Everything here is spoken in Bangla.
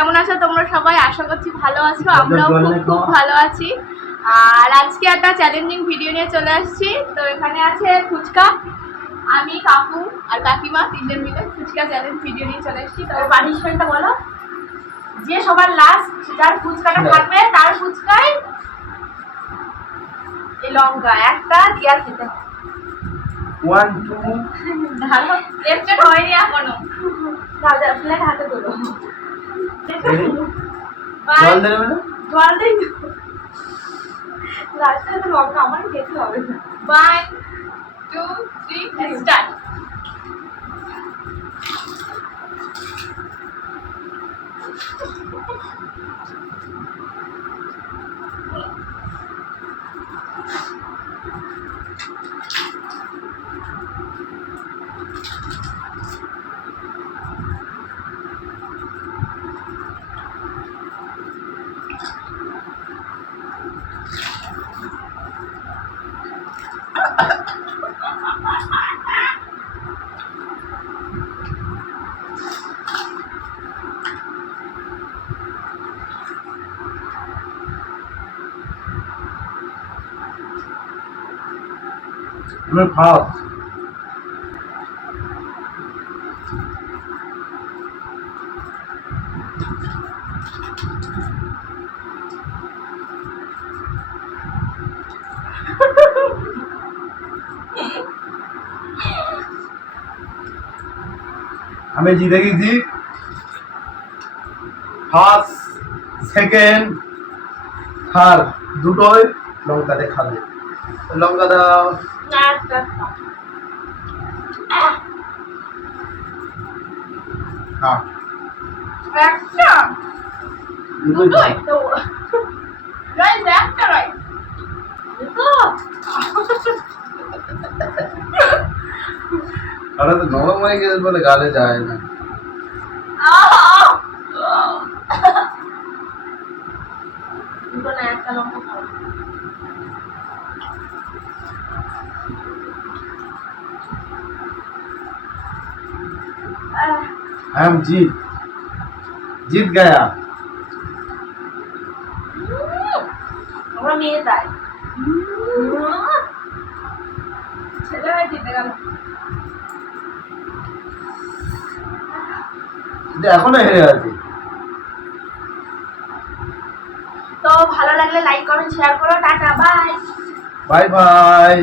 কেমন আছো তোমরা সবাই? আশা করছি ভালো আছো, আমরাও খুব ভালো আছি। আর আজকে একটা চ্যালেঞ্জিং ভিডিও নিয়ে চলে আসছি। তো এখানে আছে ফুচকা, আমি, কাকু আর কাকিমা তিনজন মিলে ফুচকা চ্যালেঞ্জ ভিডিও নিয়ে চলে এসেছি। তো পানিশমেন্টটা বলো, যে সবার লাস্ট যার ফুচকাটা থাকবে তার ফুচকায় এই লঙ্কা একটা দিয়া খেতে হবে। 1 2 ভালো টেস্টেড হয়নি এখনো। দাও দাও প্লেট হাতে তোলো। জল দেবে না? জল দেই লাস্টে তো লঙ্কা আমার খেতে হবে। 1 2 3 স্টার্ট। তুমি খাও। আমি জিতে গেছি। ফার্স্ট সেকেন্ড থার্ড দুটোই লঙ্কাতে খাবে। লঙ্কা দাও। হ্যাঁ একটা দুটোই তো গাইস একটা রাইট দুটো আরে তো নরম হয়ে গেছে বলে গালে যায় না। দুটো না একটা লঙ্কা খাও। हम जीत गया। আমরা মেয়ে তাই ছেলে হয়ে জিতে গেল। এখনো হেরে আছি। তো ভালো লাগলে লাইক কমেন্ট শেয়ার করো। Tata bye bye bye.